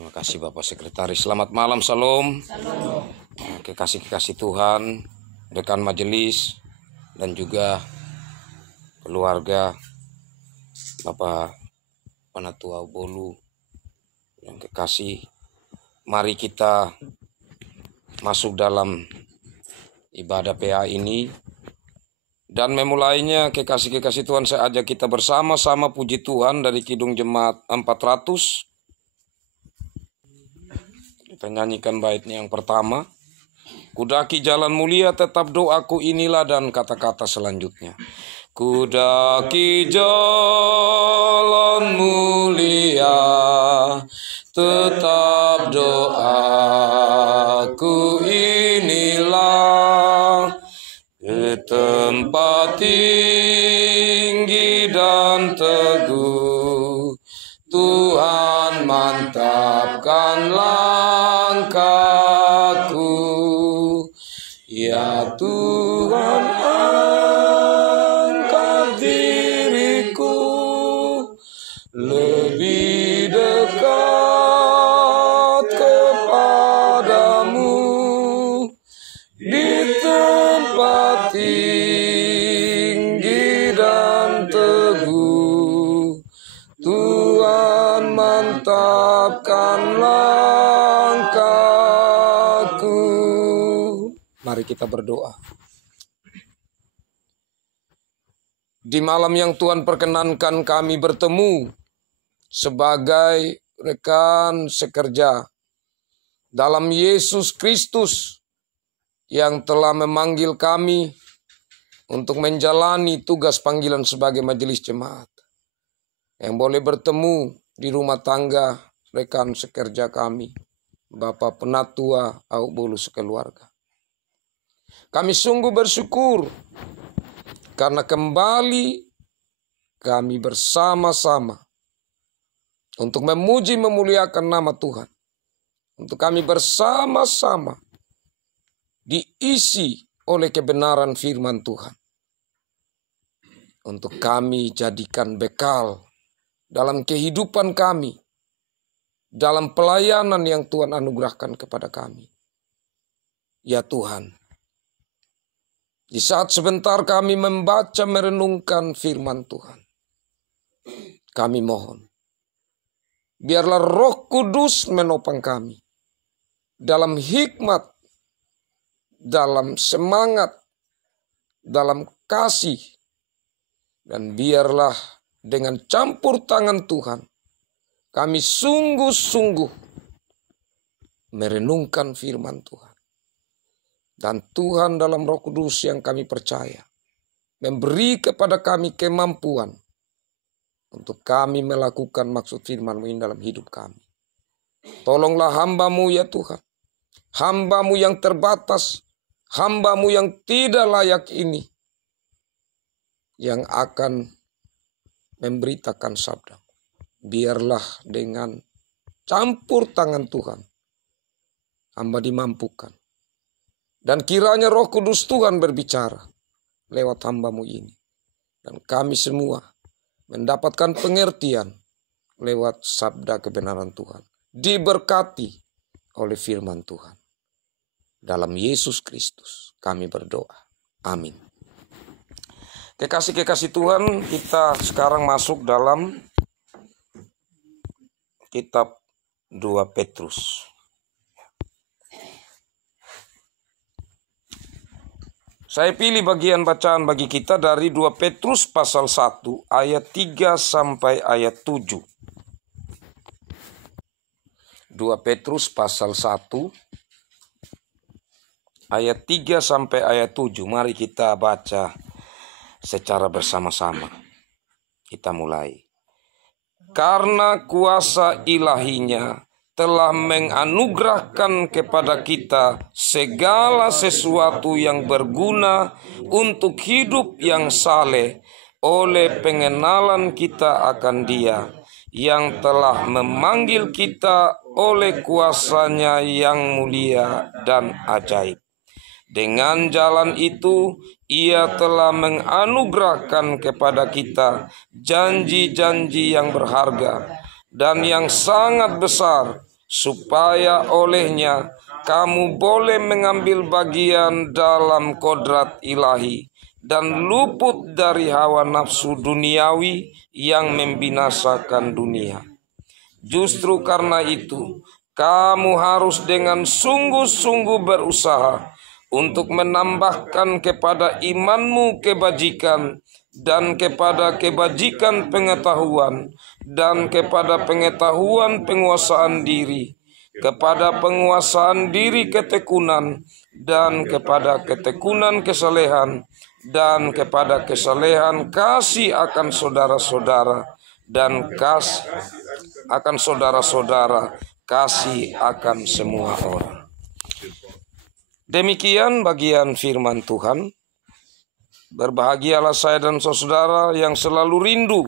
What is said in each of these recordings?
Terima kasih Bapak Sekretaris. Selamat malam, Salam. Kekasih-kekasih Tuhan, rekan majelis, dan juga keluarga Bapak Penatua Bolu yang kekasih. Mari kita masuk dalam ibadah PA ini. Dan memulainya kekasih-kekasih Tuhan, saya ajak kita bersama-sama puji Tuhan dari Kidung Jemaat 400. Kita nyanyikan baitnya yang pertama. Kudaki jalan mulia tetap doaku inilah, dan kata-kata selanjutnya. Kudaki jalan mulia tetap doaku inilah, ke tempat tinggi dan teguh Tuhan mantapkan langkahku. Ya Tuhan, angkat diriku lebih dekat kepadamu, di tempat tinggi dan teguh Tuhan mantapkan langkahku. Mari kita berdoa. Di malam yang Tuhan perkenankan kami bertemu sebagai rekan sekerja dalam Yesus Kristus yang telah memanggil kami untuk menjalani tugas panggilan sebagai majelis jemaat, yang boleh bertemu di rumah tangga rekan sekerja kami, Bapak Penatua Bolu sekeluarga. Kami sungguh bersyukur karena kembali kami bersama-sama untuk memuji memuliakan nama Tuhan. Untuk kami bersama-sama diisi oleh kebenaran firman Tuhan. Untuk kami jadikan bekal dalam kehidupan kami, dalam pelayanan yang Tuhan anugerahkan kepada kami. Ya Tuhan, di saat sebentar kami membaca merenungkan firman Tuhan, kami mohon, biarlah Roh Kudus menopang kami dalam hikmat, dalam semangat, dalam kasih, dan biarlah dengan campur tangan Tuhan kami sungguh-sungguh merenungkan firman Tuhan. Dan Tuhan dalam Roh Kudus yang kami percaya memberi kepada kami kemampuan untuk kami melakukan maksud firman-Mu ini dalam hidup kami. Tolonglah hamba-Mu ya Tuhan, hamba-Mu yang terbatas, hamba-Mu yang tidak layak ini, yang akan memberitakan sabda. Biarlah dengan campur tangan Tuhan hamba dimampukan. Dan kiranya Roh Kudus Tuhan berbicara lewat hamba-Mu ini. Dan kami semua mendapatkan pengertian lewat sabda kebenaran Tuhan. Diberkati oleh firman Tuhan. Dalam Yesus Kristus kami berdoa. Amin. Kekasih-kekasih Tuhan, kita sekarang masuk dalam kitab 2 Petrus. Saya pilih bagian bacaan bagi kita dari 2 Petrus pasal 1 ayat 3 sampai ayat 7. 2 Petrus pasal 1 ayat 3 sampai ayat 7. Mari kita baca secara bersama-sama. Kita mulai. Karena kuasa ilahinya telah menganugerahkan kepada kita segala sesuatu yang berguna untuk hidup yang saleh oleh pengenalan kita akan Dia yang telah memanggil kita oleh kuasa-Nya yang mulia dan ajaib. Dengan jalan itu Ia telah menganugerahkan kepada kita janji-janji yang berharga dan yang sangat besar, supaya olehnya kamu boleh mengambil bagian dalam kodrat ilahi dan luput dari hawa nafsu duniawi yang membinasakan dunia. Justru karena itu, kamu harus dengan sungguh-sungguh berusaha untuk menambahkan kepada imanmu kebajikan, dan kepada kebajikan pengetahuan, dan kepada pengetahuan penguasaan diri, kepada penguasaan diri ketekunan, dan kepada ketekunan kesalehan, dan kepada kesalehan kasih akan saudara-saudara, dan akan saudara-saudara, kasih akan semua orang. Demikian bagian firman Tuhan. Berbahagialah saya dan saudara yang selalu rindu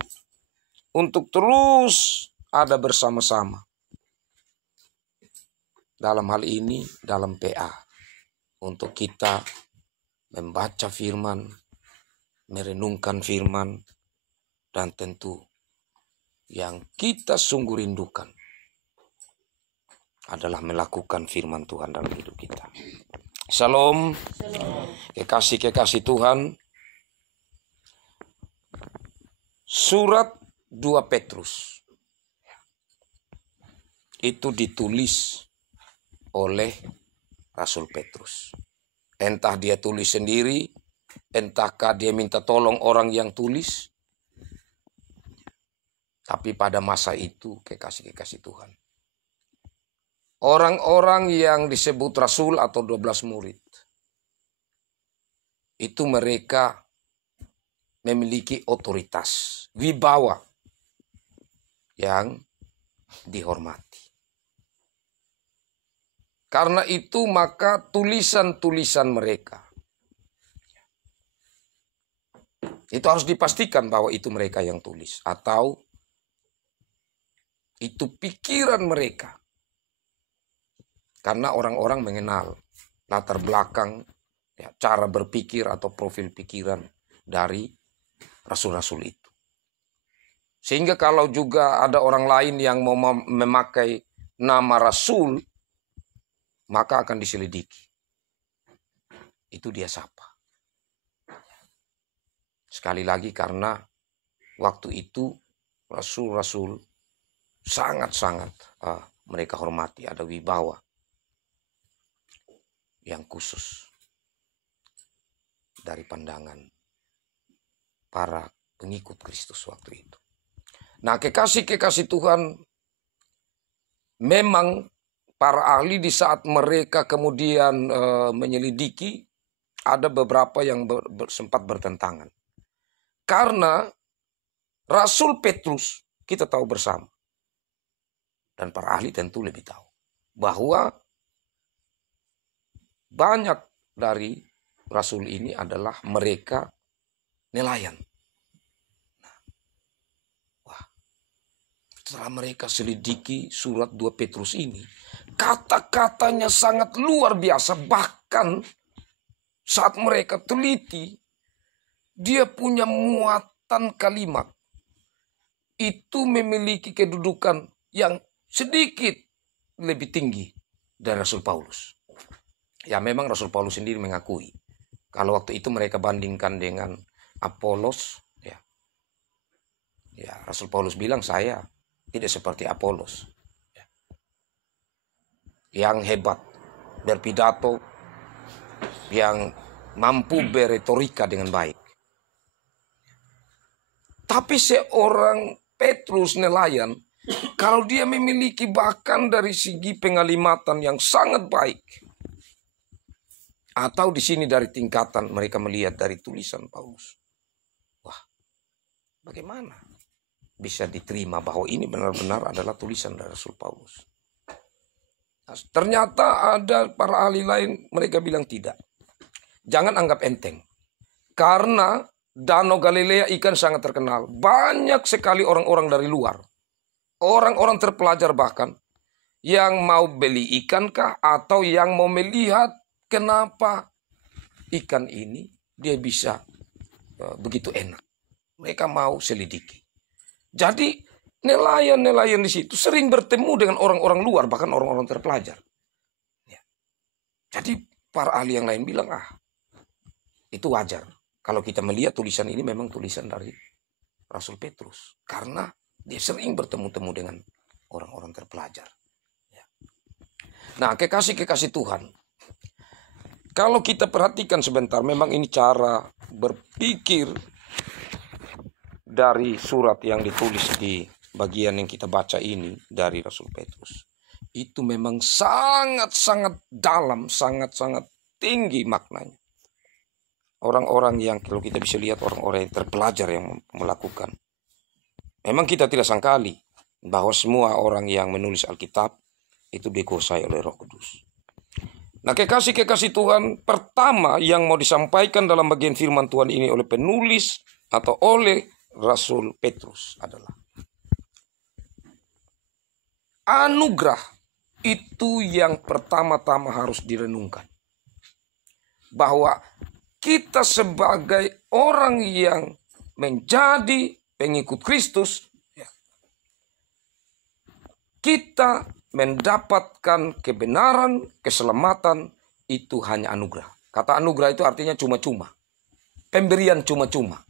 untuk terus ada bersama-sama. Dalam hal ini, dalam PA. Untuk kita membaca firman, merenungkan firman, dan tentu yang kita sungguh rindukan adalah melakukan firman Tuhan dalam hidup kita. Shalom, kekasih-kekasih Tuhan. Surat 2 Petrus itu ditulis oleh Rasul Petrus. Entah dia tulis sendiri, entahkah dia minta tolong orang yang tulis. Tapi pada masa itu, kekasih-kekasih Tuhan, orang-orang yang disebut Rasul atau 12 murid, itu mereka memiliki otoritas, wibawa yang dihormati. Karena itu maka tulisan-tulisan mereka itu harus dipastikan bahwa itu mereka yang tulis, atau itu pikiran mereka. Karena orang-orang mengenal latar belakang, cara berpikir atau profil pikiran dari rasul-rasul itu. Sehingga kalau juga ada orang lain yang mau memakai nama rasul, maka akan diselidiki. Itu dia siapa. Sekali lagi karena waktu itu rasul-rasul sangat-sangat mereka hormati, ada wibawa yang khusus dari pandangan para pengikut Kristus waktu itu. Nah, kekasih-kekasih Tuhan, memang para ahli di saat mereka kemudian menyelidiki, ada beberapa yang sempat bertentangan. Karena Rasul Petrus, kita tahu bersama, dan para ahli tentu lebih tahu, bahwa banyak dari rasul ini adalah mereka nelayan. Setelah mereka selidiki surat 2 Petrus ini, kata-katanya sangat luar biasa. Bahkan saat mereka teliti, dia punya muatan kalimat. Itu memiliki kedudukan yang sedikit lebih tinggi dari Rasul Paulus. Ya, memang Rasul Paulus sendiri mengakui, kalau waktu itu mereka bandingkan dengan Apolos, ya Rasul Paulus bilang, saya tidak seperti Apolos, yang hebat berpidato, yang mampu beretorika dengan baik. Tapi seorang Petrus nelayan, kalau dia memiliki bahkan dari segi pengalimatan yang sangat baik, atau di sini dari tingkatan mereka melihat dari tulisan Paulus, wah, bagaimana bisa diterima bahwa ini benar-benar adalah tulisan dari Rasul Paulus? Nah, ternyata ada para ahli lain, mereka bilang tidak. Jangan anggap enteng. Karena Danau Galilea ikan sangat terkenal. Banyak sekali orang-orang dari luar. Orang-orang terpelajar bahkan, yang mau beli ikan kah, atau yang mau melihat kenapa ikan ini dia bisa begitu enak. Mereka mau selidiki. Jadi nelayan-nelayan di situ sering bertemu dengan orang-orang luar, bahkan orang-orang terpelajar. Ya. Jadi para ahli yang lain bilang, itu wajar. Kalau kita melihat tulisan ini memang tulisan dari Rasul Petrus. Karena dia sering bertemu-temu dengan orang-orang terpelajar. Ya. Nah, kekasih-kekasih Tuhan. Kalau kita perhatikan sebentar, memang ini cara berpikir dari surat yang ditulis di bagian yang kita baca ini dari Rasul Petrus. Itu memang sangat-sangat dalam, sangat-sangat tinggi maknanya. Orang-orang yang kalau kita bisa lihat orang-orang yang terpelajar yang melakukan. Memang kita tidak sangkali bahwa semua orang yang menulis Alkitab itu dikuasai oleh Roh Kudus. Nah, kekasih-kekasih Tuhan, pertama yang mau disampaikan dalam bagian firman Tuhan ini oleh penulis atau oleh Rasul Petrus adalah anugerah itu yang pertama-tama harus direnungkan. Bahwa kita sebagai orang yang menjadi pengikut Kristus, kita mendapatkan kebenaran, keselamatan itu hanya anugerah. Kata anugerah itu artinya cuma-cuma. Pemberian cuma-cuma.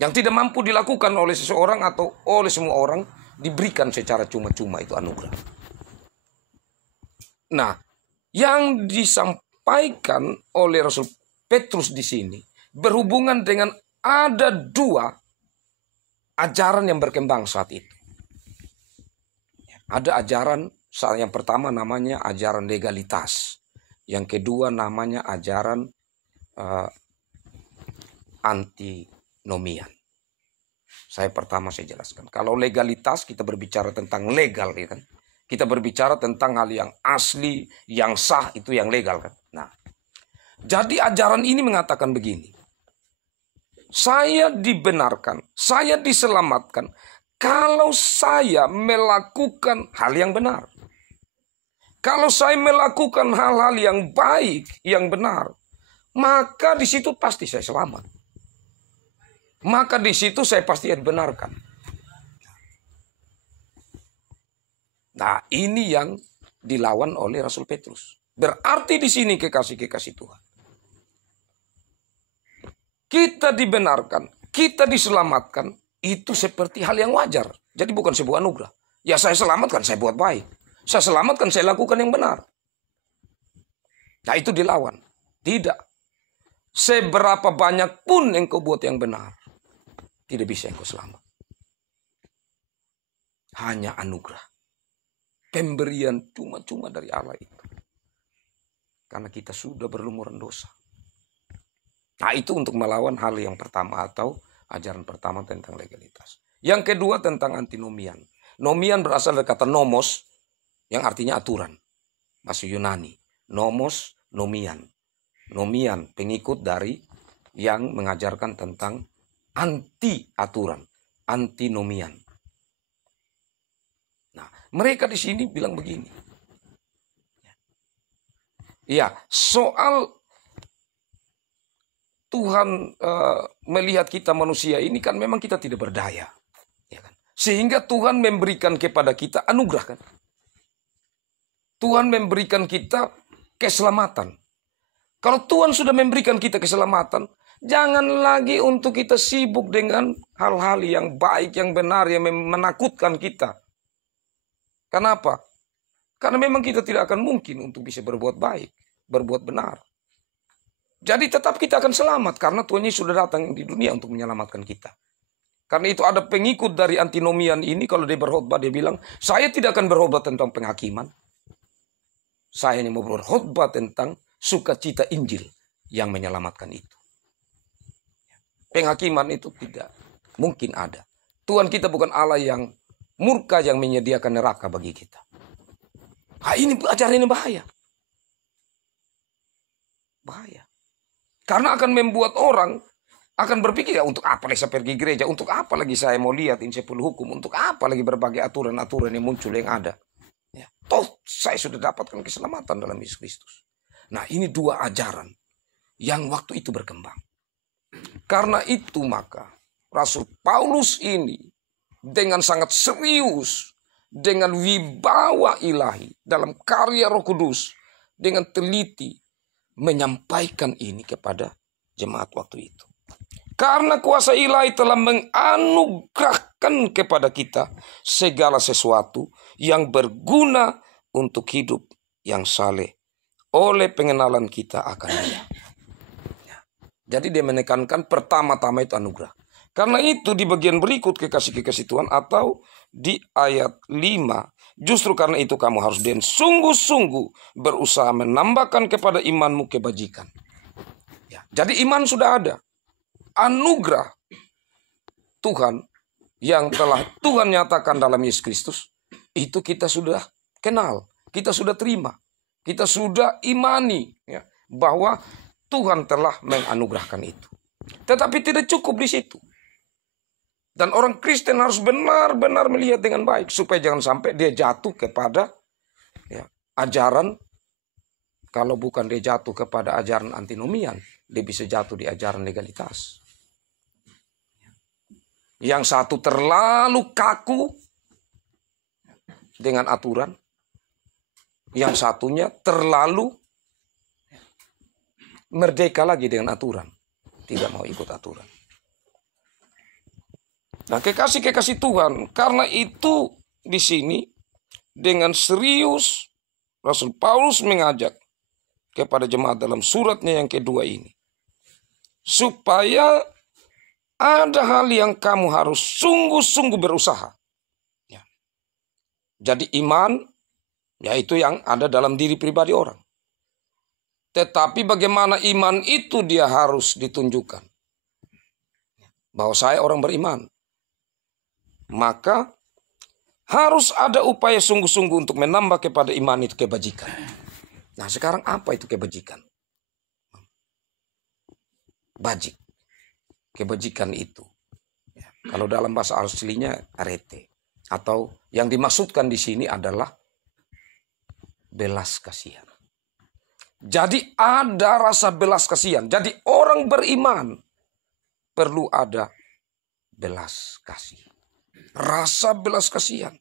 Yang tidak mampu dilakukan oleh seseorang atau oleh semua orang, diberikan secara cuma-cuma, itu anugerah. Nah, yang disampaikan oleh Rasul Petrus di sini berhubungan dengan ada dua ajaran yang berkembang saat itu. Ada ajaran, yang pertama namanya ajaran legalitas. Yang kedua namanya ajaran antinomian. Saya jelaskan. Kalau legalitas kita berbicara tentang legal, ya kan? Kita berbicara tentang hal yang asli, yang sah, itu yang legal kan. Nah, jadi ajaran ini mengatakan begini. Saya dibenarkan, saya diselamatkan kalau saya melakukan hal yang benar. Kalau saya melakukan hal-hal yang baik, yang benar, maka di situ pasti saya selamat. Maka di situ saya pasti dibenarkan. Nah, ini yang dilawan oleh Rasul Petrus. Berarti di sini kekasih-kekasih Tuhan. Kita dibenarkan, kita diselamatkan, itu seperti hal yang wajar. Jadi bukan sebuah anugerah. Ya saya selamatkan, saya buat baik. Saya selamatkan, saya lakukan yang benar. Nah itu dilawan. Tidak. Seberapa banyak pun engkau buat yang benar, tidak bisa engkau selamat. Hanya anugerah. Pemberian cuma-cuma dari Allah itu. Karena kita sudah berlumuran dosa. Nah itu untuk melawan hal yang pertama atau ajaran pertama tentang legalitas. Yang kedua tentang antinomian. Nomian berasal dari kata nomos yang artinya aturan. Bahasa Yunani. Nomos, nomian. Nomian pengikut dari yang mengajarkan tentang anti aturan. Antinomian. Nah, mereka di sini bilang begini. Ya, soal Tuhan melihat kita manusia ini kan memang kita tidak berdaya. Ya kan? Sehingga Tuhan memberikan kepada kita anugerah kan. Tuhan memberikan kita keselamatan. Kalau Tuhan sudah memberikan kita keselamatan, jangan lagi untuk kita sibuk dengan hal-hal yang baik, yang benar, yang menakutkan kita. Kenapa? Karena memang kita tidak akan mungkin untuk bisa berbuat baik, berbuat benar. Jadi tetap kita akan selamat karena Tuhan Yesus sudah datang di dunia untuk menyelamatkan kita. Karena itu ada pengikut dari antinomian ini, kalau dia berkhotbah dia bilang, saya tidak akan berkhotbah tentang penghakiman. Saya hanya mau berkhotbah tentang sukacita Injil yang menyelamatkan itu. Penghakiman itu tidak mungkin ada. Tuhan kita bukan Allah yang murka yang menyediakan neraka bagi kita. Ini ajaran ini bahaya. Bahaya. Karena akan membuat orang akan berpikir, ya untuk apa lagi saya pergi gereja, untuk apa lagi saya mau lihat ini 10 hukum, untuk apa lagi berbagai aturan-aturan yang muncul yang ada. Ya, toh saya sudah dapatkan keselamatan dalam Yesus Kristus. Nah ini dua ajaran yang waktu itu berkembang. Karena itu maka Rasul Paulus ini dengan sangat serius, dengan wibawa ilahi dalam karya Roh Kudus, dengan teliti menyampaikan ini kepada jemaat waktu itu. Karena kuasa ilahi telah menganugerahkan kepada kita segala sesuatu yang berguna untuk hidup yang saleh oleh pengenalan kita akan Dia. Jadi dia menekankan pertama-tama itu anugerah. Karena itu di bagian berikut kekasih-kekasih Tuhan atau di ayat 5. Justru karena itu kamu harus dengan sungguh-sungguh berusaha menambahkan kepada imanmu kebajikan. Ya, jadi iman sudah ada. Anugerah Tuhan yang telah Tuhan nyatakan dalam Yesus Kristus, itu kita sudah kenal, kita sudah terima, kita sudah imani ya, bahwa Tuhan telah menganugerahkan itu. Tetapi tidak cukup di situ. Dan orang Kristen harus benar-benar melihat dengan baik supaya jangan sampai dia jatuh kepada ya, ajaran. Kalau bukan dia jatuh kepada ajaran antinomian, dia bisa jatuh di ajaran legalitas. Yang satu terlalu kaku dengan aturan. Yang satunya terlalu merdeka lagi dengan aturan. Tidak mau ikut aturan. Nah, kekasih-kekasih Tuhan, karena itu di sini dengan serius Rasul Paulus mengajak kepada jemaat dalam suratnya yang kedua ini. Supaya ada hal yang kamu harus sungguh-sungguh berusaha. Ya. Jadi iman, yaitu yang ada dalam diri pribadi orang. Tetapi bagaimana iman itu dia harus ditunjukkan. Bahwa saya orang beriman. Maka harus ada upaya sungguh-sungguh untuk menambah kepada iman itu kebajikan. Nah sekarang apa itu kebajikan? Bajik. Kebajikan itu. Ya, kalau dalam bahasa aslinya arete. Atau yang dimaksudkan di sini adalah belas kasihan. Jadi ada rasa belas kasihan. Jadi orang beriman perlu ada belas kasih. Rasa belas kasihan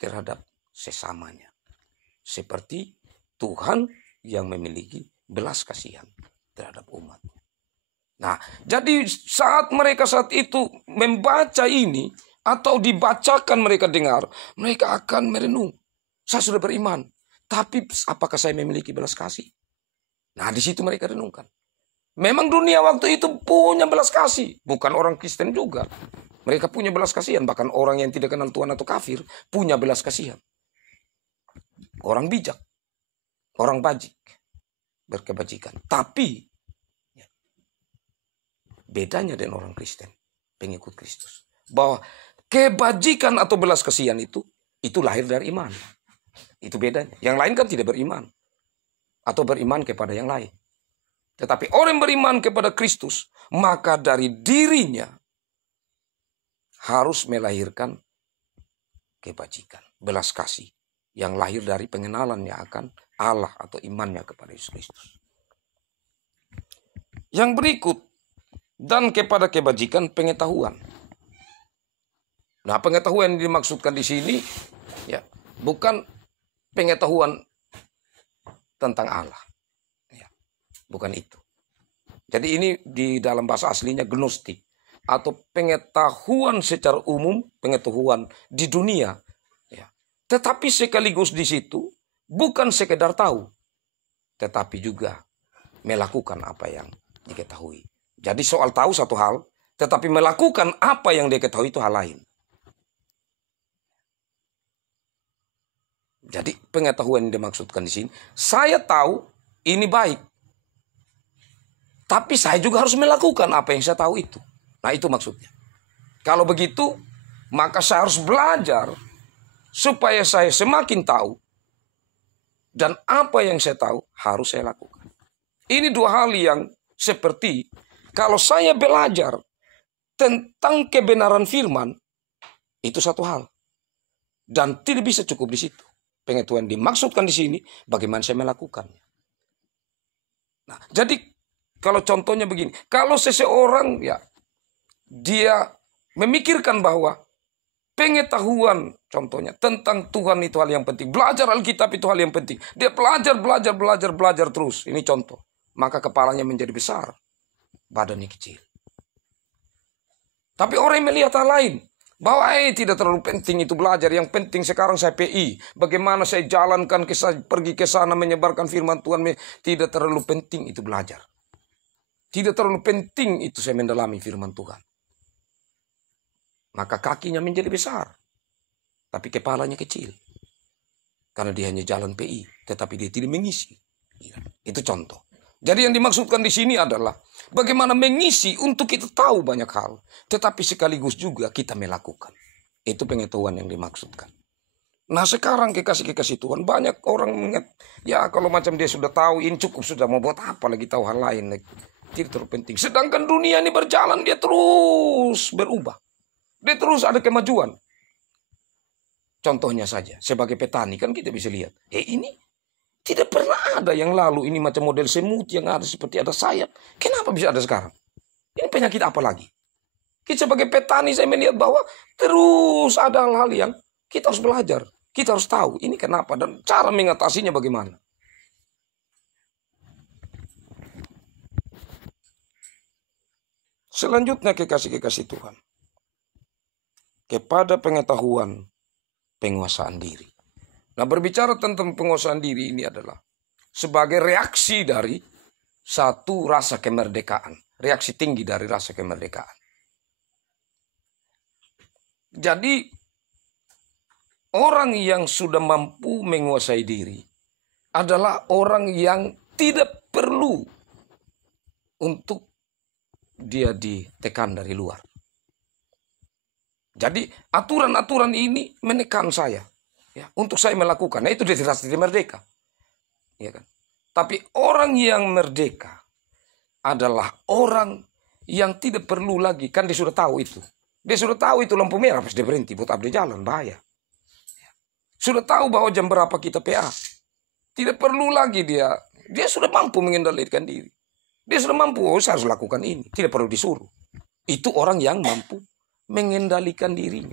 terhadap sesamanya. Seperti Tuhan yang memiliki belas kasihan terhadap umatnya. Nah, jadi saat mereka saat itu membaca ini atau dibacakan mereka dengar, mereka akan merenung. Saya sudah beriman, tapi apakah saya memiliki belas kasih? Nah, di situ mereka renungkan. Memang dunia waktu itu punya belas kasih, bukan orang Kristen juga. Mereka punya belas kasihan, bahkan orang yang tidak kenal Tuhan atau kafir punya belas kasihan. Orang bijak, orang bajik, berkebajikan. Tapi bedanya dengan orang Kristen, pengikut Kristus, bahwa kebajikan atau belas kasihan itu lahir dari iman. Itu bedanya. Yang lain kan tidak beriman. Atau beriman kepada yang lain. Tetapi orang beriman kepada Kristus, maka dari dirinya harus melahirkan kebajikan, belas kasih. Yang lahir dari pengenalannya akan Allah atau imannya kepada Yesus Kristus. Yang berikut, dan kepada kebajikan pengetahuan. Nah, pengetahuan yang dimaksudkan di sini ya, bukan pengetahuan tentang Allah. Ya, bukan itu. Jadi ini di dalam bahasa aslinya gnostik atau pengetahuan secara umum, pengetahuan di dunia. Ya. Tetapi sekaligus di situ bukan sekedar tahu, tetapi juga melakukan apa yang diketahui. Jadi soal tahu satu hal, tetapi melakukan apa yang dia ketahui itu hal lain. Jadi pengetahuan yang dimaksudkan di sini, saya tahu ini baik. Tapi saya juga harus melakukan apa yang saya tahu itu. Nah itu maksudnya. Kalau begitu, maka saya harus belajar supaya saya semakin tahu. Dan apa yang saya tahu harus saya lakukan. Ini dua hal yang seperti kalau saya belajar tentang kebenaran firman, itu satu hal. Dan tidak bisa cukup di situ. Pengetahuan dimaksudkan di sini, bagaimana saya melakukannya. Nah, jadi kalau contohnya begini, kalau seseorang ya dia memikirkan bahwa Pengetahuan contohnya tentang Tuhan itu hal yang penting. Belajar Alkitab itu hal yang penting. Dia belajar terus. Ini contoh. Maka kepalanya menjadi besar, badannya kecil. Tapi orang yang melihat hal lain, bahwa tidak terlalu penting itu belajar. Yang penting sekarang saya PI. Bagaimana saya jalankan, pergi ke sana menyebarkan firman Tuhan. Tidak terlalu penting itu belajar. Tidak terlalu penting itu saya mendalami firman Tuhan. Maka kakinya menjadi besar. Tapi kepalanya kecil. Karena dia hanya jalan PI. Tetapi dia tidak mengisi. Itu contoh. Jadi yang dimaksudkan di sini adalah bagaimana mengisi untuk kita tahu banyak hal. Tetapi sekaligus juga kita melakukan. Itu pengetahuan yang dimaksudkan. Nah sekarang kekasih-kekasih Tuhan. Banyak orang mengingat. Ya kalau macam dia sudah tahu ini cukup. Sudah mau buat apa lagi tahu hal lain. Tidak terlalu penting. Sedangkan dunia ini berjalan. Dia terus berubah. Dia terus ada kemajuan. Contohnya saja, sebagai petani kan kita bisa lihat. Ini tidak pernah ada yang lalu ini macam model semut yang ada seperti ada sayap. Kenapa bisa ada sekarang? Ini penyakit apa lagi? Kita sebagai petani saya melihat bahwa terus ada hal-hal yang kita harus belajar. Kita harus tahu ini kenapa dan cara mengatasinya bagaimana. Selanjutnya kekasih-kekasih Tuhan. Kepada pengetahuan penguasaan diri. Nah berbicara tentang penguasaan diri ini adalah sebagai reaksi dari satu rasa kemerdekaan. Reaksi tinggi dari rasa kemerdekaan. Jadi orang yang sudah mampu menguasai diri adalah orang yang tidak perlu untuk dia ditekan dari luar. Jadi aturan-aturan ini menekan saya, ya, untuk saya melakukan. Nah itu dia tidak merdeka, ya kan? Tapi orang yang merdeka adalah orang yang tidak perlu lagi, kan dia sudah tahu itu. Dia sudah tahu itu lampu merah, pasti dia berhenti buat update jalan, bahaya. Sudah tahu bahwa jam berapa kita PA. Tidak perlu lagi dia sudah mampu mengendalikan diri. Dia sudah mampu, saya harus lakukan ini, tidak perlu disuruh. Itu orang yang mampu mengendalikan dirinya.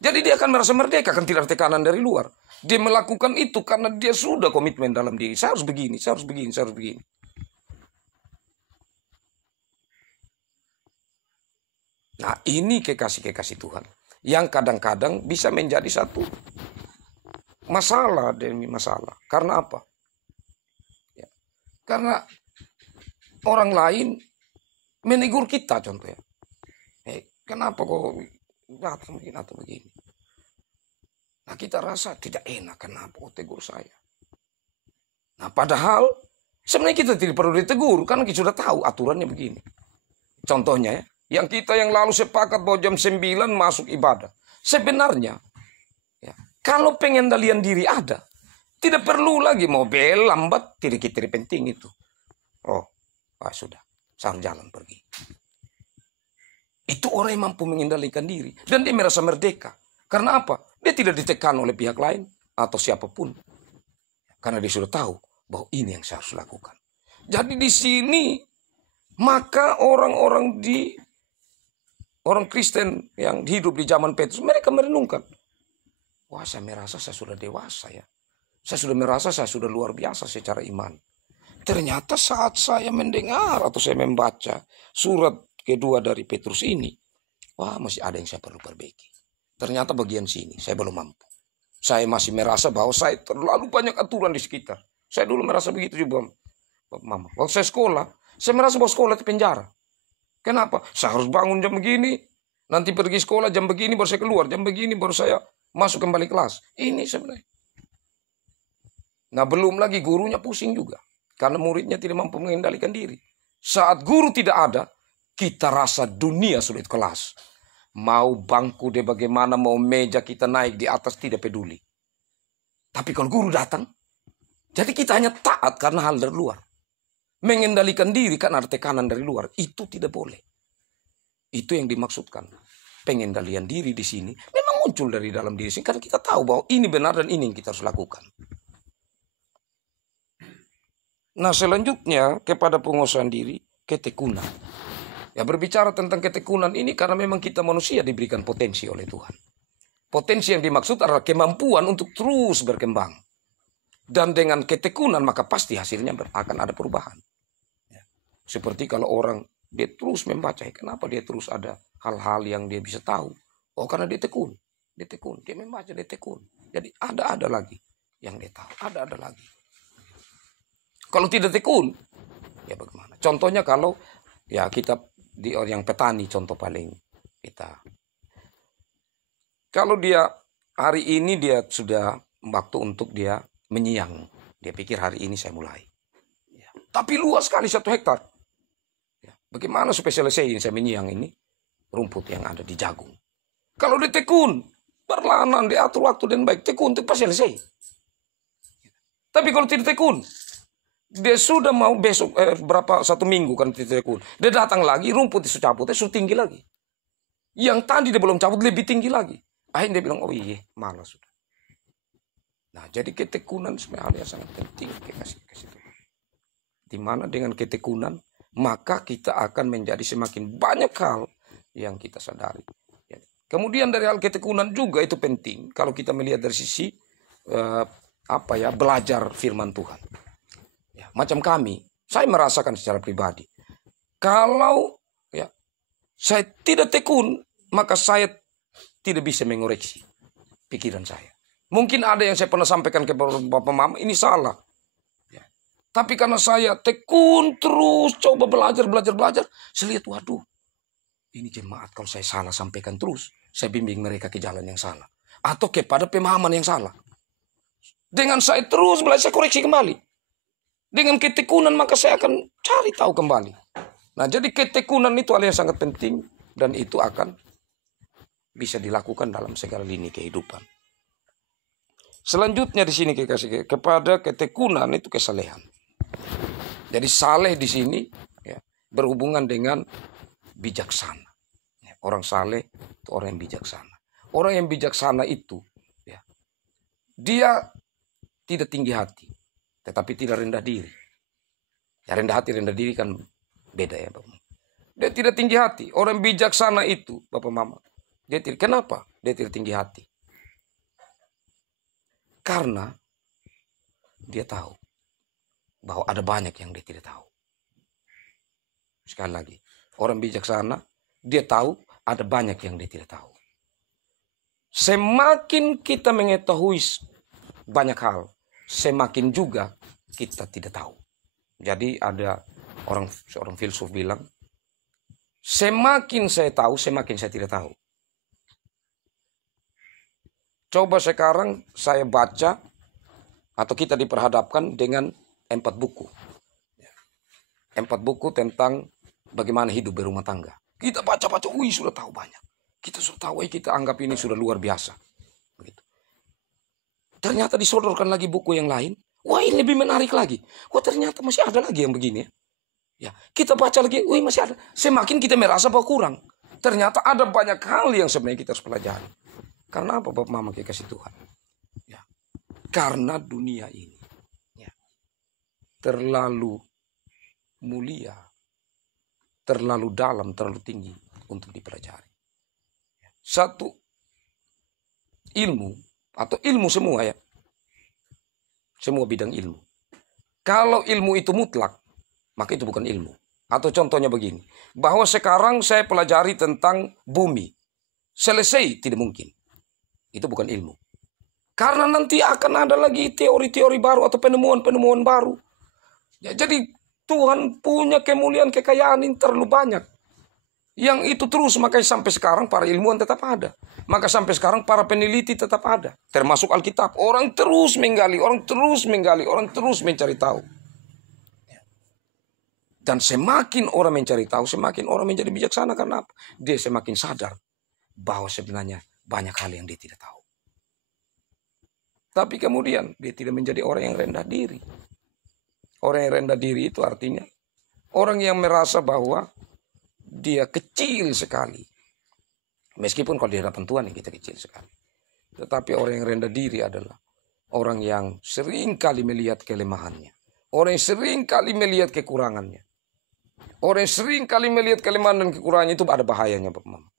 Jadi dia akan merasa merdeka, kan tidak ada tekanan dari luar. Dia melakukan itu karena dia sudah komitmen dalam diri. Saya harus begini, saya harus begini, saya harus begini. Nah ini kekasih-kekasih Tuhan. Yang kadang-kadang bisa menjadi satu masalah demi masalah. Karena apa? Ya. Karena orang lain menegur kita contohnya. Kenapa kok datang begini atau begini? Nah kita rasa tidak enak, kenapa kok tegur saya? Nah padahal sebenarnya kita tidak perlu ditegur karena kita sudah tahu aturannya begini. Contohnya ya, yang kita yang lalu sepakat bahwa jam 9 masuk ibadah. Sebenarnya ya, kalau pengendalian diri ada, tidak perlu lagi mobil lambat, tidak penting itu. Sudah, saya harus jalan pergi. Itu orang yang mampu mengendalikan diri. Dan dia merasa merdeka. Karena apa? Dia tidak ditekan oleh pihak lain. Atau siapapun. Karena dia sudah tahu bahwa ini yang saya harus lakukan. Jadi di sini. Maka orang Kristen yang hidup di zaman Petrus. Mereka merenungkan. Wah saya merasa saya sudah dewasa ya. Saya sudah merasa saya sudah luar biasa secara iman. Ternyata saat saya mendengar atau saya membaca surat kedua dari Petrus ini, masih ada yang saya perlu perbaiki. Ternyata bagian sini saya belum mampu. Saya masih merasa bahwa saya terlalu banyak aturan di sekitar. Saya dulu merasa begitu juga, Mama. Waktu saya sekolah, saya merasa bahwa sekolah itu penjara. Kenapa? Saya harus bangun jam begini, nanti pergi sekolah jam begini baru saya keluar, jam begini baru saya masuk kembali kelas. Ini sebenarnya. Nah belum lagi gurunya pusing juga. Karena muridnya tidak mampu mengendalikan diri. Saat guru tidak ada, kita rasa dunia sulit kelas. Mau bangku deh bagaimana, mau meja kita naik di atas tidak peduli. Tapi kalau guru datang, jadi kita hanya taat karena hal dari luar. Mengendalikan diri karena ada tekanan dari luar. Itu tidak boleh. Itu yang dimaksudkan. Pengendalian diri di sini memang muncul dari dalam diri sini. Karena kita tahu bahwa ini benar dan ini yang kita harus lakukan. Nah selanjutnya kepada penguasaan diri, ketekunan. Ya berbicara tentang ketekunan ini karena memang kita manusia diberikan potensi oleh Tuhan. Potensi yang dimaksud adalah kemampuan untuk terus berkembang. Dan dengan ketekunan maka pasti hasilnya akan ada perubahan. Seperti kalau orang dia terus membaca, kenapa dia terus ada hal-hal yang dia bisa tahu? Oh, karena dia tekun. Dia membaca, dia tekun. Jadi ada lagi yang dia tahu, ada lagi. Kalau tidak tekun, ya bagaimana? Contohnya kalau ya kita di orang yang petani, contoh paling kita. Kalau dia hari ini dia sudah waktu untuk dia menyiang, dia pikir hari ini saya mulai. Ya. Tapi luas sekali 1 hektar. Ya. Bagaimana supaya selesai ini saya menyiang ini rumput yang ada di jagung? Kalau dia tekun, perlahan diatur waktu dan baik, tekun itu pasti selesai. Tapi kalau tidak tekun, dia sudah mau besok berapa 1 minggu kan tidak tekun, dia datang lagi rumput itu cabut, itu tinggi lagi. Yang tadi dia belum cabut lebih tinggi lagi. Akhirnya dia bilang, oh iya, malas sudah. Nah, jadi ketekunan sebenarnya sangat penting. Kasih Tuhan. Di mana dengan ketekunan, maka kita akan menjadi semakin banyak hal yang kita sadari. Kemudian dari hal ketekunan juga itu penting. Kalau kita melihat dari sisi belajar firman Tuhan. Ya, macam kami, saya merasakan secara pribadi. Kalau ya saya tidak tekun, maka saya tidak bisa mengoreksi pikiran saya. Mungkin ada yang saya pernah sampaikan ke Bapak Mama, ini salah. Ya. Tapi karena saya tekun terus, coba belajar. Saya lihat, waduh, ini jemaat kalau saya salah sampaikan terus, saya bimbing mereka ke jalan yang salah. Atau kepada pemahaman yang salah. Dengan saya terus belajar, saya koreksi kembali. Dengan ketekunan maka saya akan cari tahu kembali. Nah, jadi ketekunan itu hal yang sangat penting. Dan itu akan bisa dilakukan dalam segala lini kehidupan. Selanjutnya di sini kepada ketekunan itu kesalehan. Jadi saleh di sini ya, berhubungan dengan bijaksana. Ya, orang saleh itu orang yang bijaksana. Orang yang bijaksana itu ya, dia tidak tinggi hati, tetapi tidak rendah diri. Ya, rendah hati rendah diri kan beda ya, Bapak. Dia tidak tinggi hati. Orang bijaksana itu, Bapak Mama, kenapa dia tidak tinggi hati? Karena dia tahu bahwa ada banyak yang dia tidak tahu. Sekali lagi, orang bijaksana, dia tahu ada banyak yang dia tidak tahu. Semakin kita mengetahui banyak hal, semakin juga kita tidak tahu. Jadi ada seorang filsuf bilang, semakin saya tahu, semakin saya tidak tahu. Coba sekarang saya baca atau kita diperhadapkan dengan 4 buku. 4 buku tentang bagaimana hidup berumah tangga. Kita baca-baca, sudah tahu banyak. Kita sudah tahu, kita anggap ini sudah luar biasa. Begitu. Ternyata disodorkan lagi buku yang lain. Wah, ini lebih menarik lagi. Wah, ternyata masih ada lagi yang begini. Ya, kita baca lagi, masih ada. Semakin kita merasa bahwa kurang. Ternyata ada banyak hal yang sebenarnya kita harus pelajari. Karena apa, Bapak Mama kasih Tuhan? Ya, karena dunia ini ya, terlalu mulia, terlalu dalam, terlalu tinggi untuk dipelajari. Satu, ilmu atau ilmu semua ya. Semua bidang ilmu. Kalau ilmu itu mutlak, maka itu bukan ilmu. Atau contohnya begini, bahwa sekarang saya pelajari tentang bumi. Selesai, tidak mungkin. Itu bukan ilmu. Karena nanti akan ada lagi teori-teori baru atau penemuan-penemuan baru. Ya, jadi Tuhan punya kemuliaan, kekayaan yang terlalu banyak. Yang itu terus, makanya sampai sekarang para ilmuwan tetap ada. Maka sampai sekarang para peneliti tetap ada. Termasuk Alkitab. Orang terus menggali, orang terus mencari tahu. Dan semakin orang mencari tahu, semakin orang menjadi bijaksana. Karena apa? Dia semakin sadar bahwa sebenarnya banyak hal yang dia tidak tahu. Tapi kemudian dia tidak menjadi orang yang rendah diri. Orang yang rendah diri itu artinya orang yang merasa bahwa dia kecil sekali. Meskipun kalau di hadapan Tuhan kita kecil sekali. Tetapi orang yang rendah diri adalah orang yang sering kali melihat kelemahannya. Orang yang sering kali melihat kekurangannya. Orang yang sering kali melihat kelemahan dan kekurangannya itu ada bahayanya, Bapak Mama.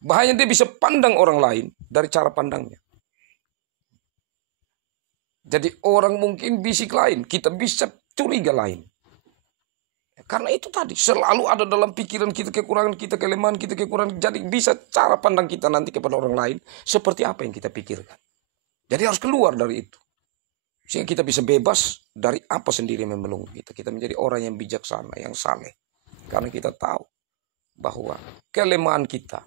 Bahaya dia bisa pandang orang lain dari cara pandangnya. Jadi orang mungkin bisik lain, kita bisa curiga lain. Karena itu tadi, selalu ada dalam pikiran kita kekurangan kita, kelemahan kita, kekurangan. Jadi bisa cara pandang kita nanti kepada orang lain seperti apa yang kita pikirkan. Jadi harus keluar dari itu. Sehingga kita bisa bebas dari apa sendiri yang membelenggu kita. Kita menjadi orang yang bijaksana, yang saleh. Karena kita tahu bahwa kelemahan kita,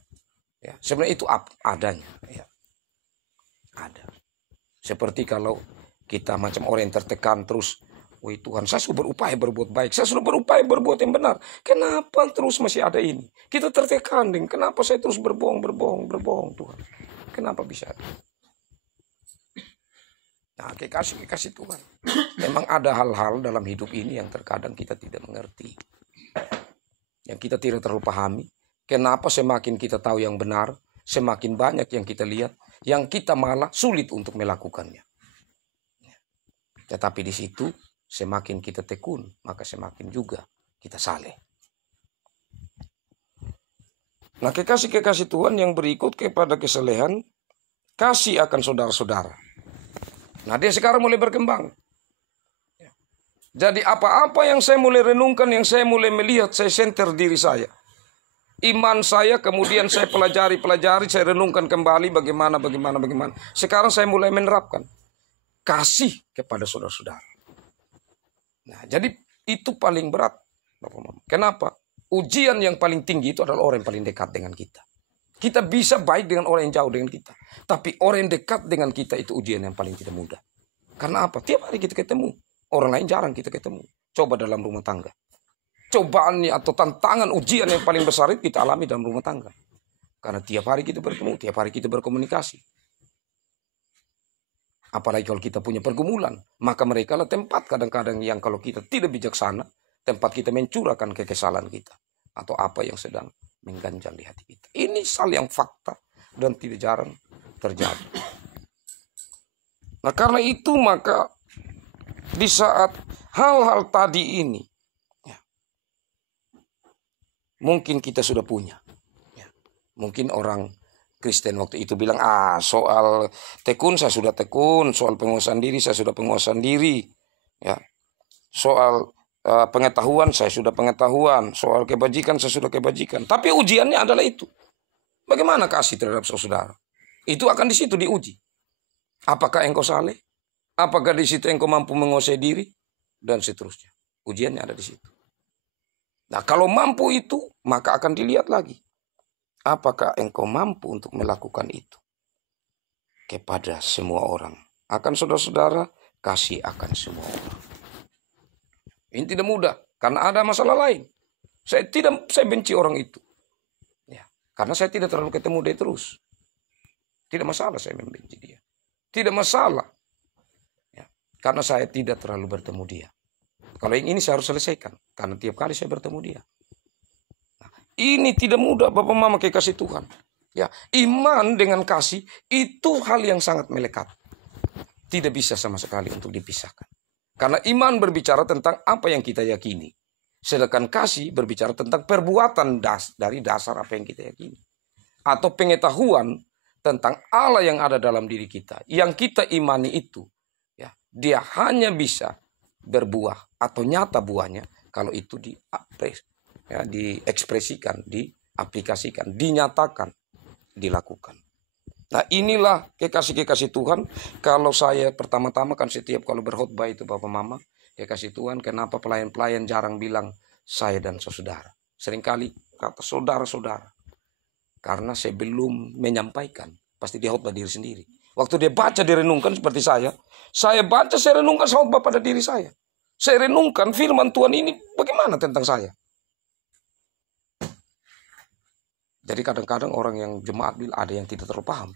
ya, sebenarnya itu adanya. Ya. Ada. Seperti kalau kita macam orang yang tertekan terus, woi Tuhan, saya sudah berupaya berbuat baik, saya sudah berupaya berbuat yang benar. Kenapa terus masih ada ini? Kita tertekan, kenapa saya terus berbohong Tuhan? Kenapa bisa? Nah, kekasih Tuhan. Memang ada hal-hal dalam hidup ini yang terkadang kita tidak mengerti. Yang kita tidak terlalu pahami. Kenapa semakin kita tahu yang benar, semakin banyak yang kita lihat, yang kita malah sulit untuk melakukannya. Tetapi di situ, semakin kita tekun, maka semakin juga kita saleh. Nah, kekasih Tuhan yang berikut kepada kesalehan, kasih akan saudara-saudara. Nah, dia sekarang mulai berkembang. Jadi apa-apa yang saya mulai renungkan, yang saya mulai melihat, saya center diri saya. Iman saya, kemudian saya pelajari, saya renungkan kembali bagaimana. Sekarang saya mulai menerapkan kasih kepada saudara-saudara. Nah, jadi itu paling berat, Bapak Mama. Kenapa? Ujian yang paling tinggi itu adalah orang yang paling dekat dengan kita. Kita bisa baik dengan orang yang jauh dengan kita. Tapi orang yang dekat dengan kita itu ujian yang paling tidak mudah. Karena apa? Tiap hari kita ketemu. Orang lain jarang kita ketemu. Coba dalam rumah tangga. Cobaan atau tantangan ujian yang paling besar itu kita alami dalam rumah tangga. Karena tiap hari kita bertemu, tiap hari kita berkomunikasi. Apalagi kalau kita punya pergumulan. Maka mereka lah tempat kadang-kadang yang kalau kita tidak bijaksana, tempat kita mencurahkan kekesalan kita. Atau apa yang sedang mengganjal di hati kita. Ini hal yang fakta dan tidak jarang terjadi. Nah, karena itu maka di saat hal-hal tadi ini, ya, mungkin kita sudah punya. Ya, mungkin orang Kristen waktu itu bilang, soal tekun saya sudah tekun, soal penguasaan diri saya sudah penguasaan diri, ya, soal pengetahuan saya sudah pengetahuan, soal kebajikan saya sudah kebajikan. Tapi ujiannya adalah itu. Bagaimana kasih terhadap saudara? Itu akan di situ diuji. Apakah engkau saleh? Apakah di situ engkau mampu menguasai diri? Dan seterusnya. Ujiannya ada di situ. Nah, kalau mampu itu, maka akan dilihat lagi. Apakah engkau mampu untuk melakukan itu? Kepada semua orang. Akan saudara-saudara, kasih akan semua orang. Ini tidak mudah, karena ada masalah lain. Saya benci orang itu. Ya, karena saya tidak terlalu ketemu dia terus. Tidak masalah saya membenci dia. Tidak masalah. Ya, karena saya tidak terlalu bertemu dia. Kalau yang ini saya harus selesaikan. Karena tiap kali saya bertemu dia. Nah, ini tidak mudah, Bapak Mama kekasih Tuhan. Ya, iman dengan kasih itu hal yang sangat melekat. Tidak bisa sama sekali untuk dipisahkan. Karena iman berbicara tentang apa yang kita yakini. Sedangkan kasih berbicara tentang perbuatan dari dasar apa yang kita yakini. Atau pengetahuan tentang Allah yang ada dalam diri kita. Yang kita imani itu. Ya, dia hanya bisa berbuah atau nyata buahnya kalau itu diekspresikan, diaplikasikan, dinyatakan, dilakukan. Nah, inilah kekasih Tuhan. Kalau saya pertama-tama kan setiap kalau berkhotbah itu Bapak Mama, kekasih Tuhan, kenapa pelayan-pelayan jarang bilang saya dan saudara. Seringkali kata saudara-saudara. Karena saya belum menyampaikan. Pasti dia khotbah diri sendiri. Waktu dia baca, direnungkan seperti saya baca, saya renungkan khotbah pada diri saya. Saya renungkan firman Tuhan ini bagaimana tentang saya. Jadi kadang-kadang orang yang jemaat bilang ada yang tidak terlalu paham.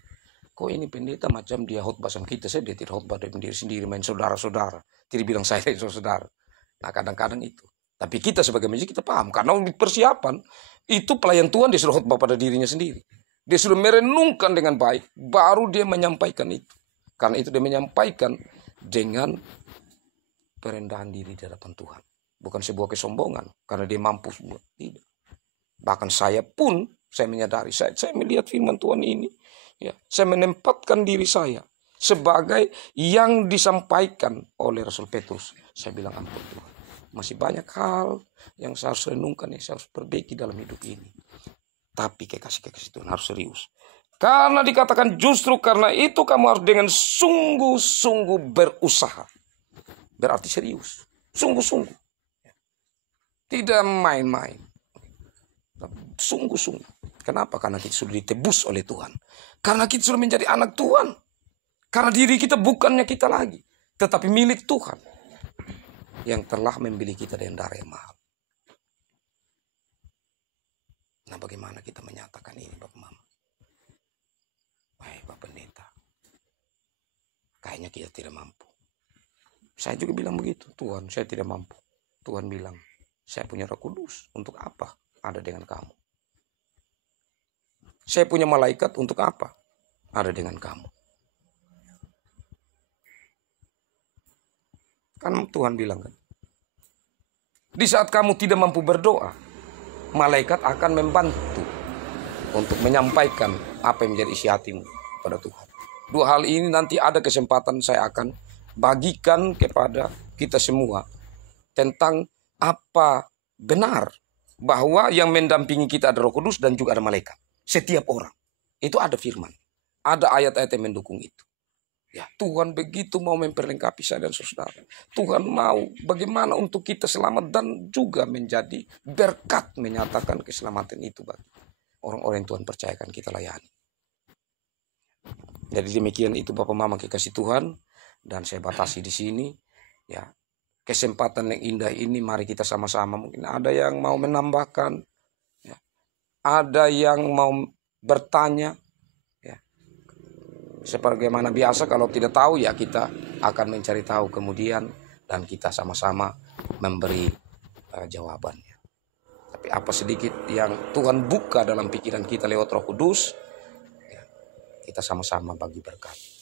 Kok ini pendeta macam dia khotbah sama kita, dia tidak khotbah dari diri sendiri, main saudara-saudara. Tidak bilang saya saudara. Nah, kadang-kadang itu. Tapi kita sebagai manusia kita paham. Karena di persiapan, itu pelayan Tuhan dia sudah khotbah pada dirinya sendiri. Dia sudah merenungkan dengan baik, baru dia menyampaikan itu. Karena itu dia menyampaikan dengan perendahan diri di hadapan Tuhan. Bukan sebuah kesombongan, karena dia mampu semua. Tidak. Bahkan saya pun Saya menyadari, saya melihat firman Tuhan ini. Ya, saya menempatkan diri saya sebagai yang disampaikan oleh Rasul Petrus. Saya bilang, ampun Tuhan, masih banyak hal yang saya harus renungkan, yang saya harus perbaiki dalam hidup ini. Tapi kekasih-kekasih Tuhan harus serius. Karena dikatakan justru karena itu kamu harus dengan sungguh-sungguh berusaha. Berarti serius. Sungguh-sungguh. Tidak main-main. Sungguh-sungguh. Kenapa? Karena kita sudah ditebus oleh Tuhan. Karena kita sudah menjadi anak Tuhan. Karena diri kita bukannya kita lagi. Tetapi milik Tuhan. Yang telah membeli kita dengan darah yang mahal. Nah, bagaimana kita menyatakan ini, Bapak Mama? Wahai Bapak Pendeta, kayaknya kita tidak mampu. Saya juga bilang begitu, Tuhan, saya tidak mampu. Tuhan bilang, saya punya Roh Kudus, untuk apa ada dengan kamu? Saya punya malaikat, untuk apa ada dengan kamu? Kan Tuhan bilang kan, di saat kamu tidak mampu berdoa, malaikat akan membantu untuk menyampaikan apa yang menjadi isi hatimu pada Tuhan. Dua hal ini nanti ada kesempatan saya akan bagikan kepada kita semua tentang apa benar bahwa yang mendampingi kita ada Roh Kudus dan juga ada malaikat. Setiap orang itu ada firman, ada ayat-ayat yang mendukung itu. Ya, Tuhan begitu mau memperlengkapi saya dan saudara. Tuhan mau bagaimana untuk kita selamat dan juga menjadi berkat menyatakan keselamatan itu bagi orang-orang yang Tuhan percayakan kita layani. Jadi demikian itu Bapak Mama kekasih Tuhan, dan saya batasi di sini. Ya, kesempatan yang indah ini mari kita sama-sama, mungkin ada yang mau menambahkan, ya, ada yang mau bertanya. Ya. Sebagaimana biasa kalau tidak tahu ya kita akan mencari tahu kemudian dan kita sama-sama memberi jawabannya. Tapi apa sedikit yang Tuhan buka dalam pikiran kita lewat Roh Kudus, kita sama-sama bagi berkat.